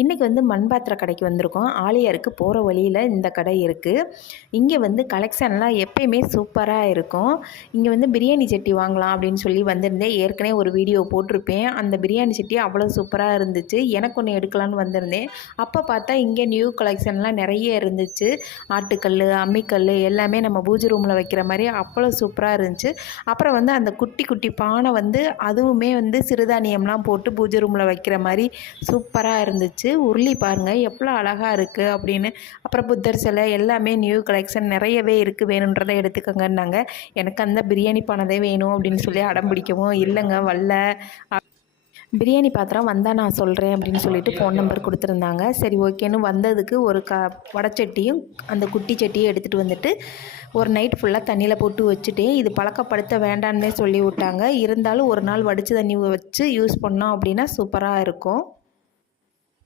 இன்றைக்கி வந்து மண் பாத்திர கடைக்கு வந்திருக்கோம். ஆழியாருக்கு போகிற வழியில் இந்த கடை இருக்குது. இங்கே வந்து கலெக்ஷன்லாம் எப்பயுமே சூப்பராக இருக்கும். இங்கே வந்து பிரியாணி சட்டி வாங்கலாம் அப்படின்னு சொல்லி வந்திருந்தேன். ஏற்கனவே ஒரு வீடியோ போட்டிருப்பேன். அந்த பிரியாணி சட்டி அவ்வளோ சூப்பராக இருந்துச்சு. எனக்கு ஒன்று எடுக்கலான்னு வந்திருந்தேன். அப்போ பார்த்தா இங்கே நியூ கலெக்ஷன்லாம் நிறைய இருந்துச்சு. ஆட்டுக்கல், அம்மிக்கல் எல்லாமே நம்ம பூஜை ரூமில் வைக்கிற மாதிரி அவ்வளோ சூப்பராக இருந்துச்சு. அப்புறம் வந்து அந்த குட்டி குட்டி பானை வந்து அதுவுமே வந்து சிறுதானியம்லாம் போட்டு பூஜை ரூமில் வைக்கிற மாதிரி சூப்பராக இருந்துச்சு. உருளி பாருங்கள் எவ்வளோ அழகாக இருக்குது அப்படின்னு. அப்புறம் புத்தர் சிலை எல்லாமே நியூ கலெக்ஷன் நிறையவே இருக்குது, வேணுன்றதை எடுத்துக்கோங்கன்னாங்க. எனக்கு அந்த பிரியாணி பானை வேணும் அப்படின்னு சொல்லி அடம் பிடிக்கவும், இல்லைங்க வரல, பிரியாணி பாத்திரம் வந்தால் நான் சொல்கிறேன் அப்படின்னு சொல்லிட்டு ஃபோன் நம்பர் கொடுத்துருந்தாங்க. சரி ஓகேன்னு வந்ததுக்கு ஒரு வடச்சட்டியும் அந்த குட்டி சட்டியும் எடுத்துகிட்டு வந்துட்டு ஒரு நைட் ஃபுல்லாக தண்ணியில் போட்டு வச்சுட்டேன். இது பழக்கப்படுத்த வேண்டான்னே சொல்லி விட்டாங்க. இருந்தாலும் ஒரு நாள் வடித்த தண்ணி வச்சு யூஸ் பண்ணோம் அப்படின்னா சூப்பராக இருக்கும்.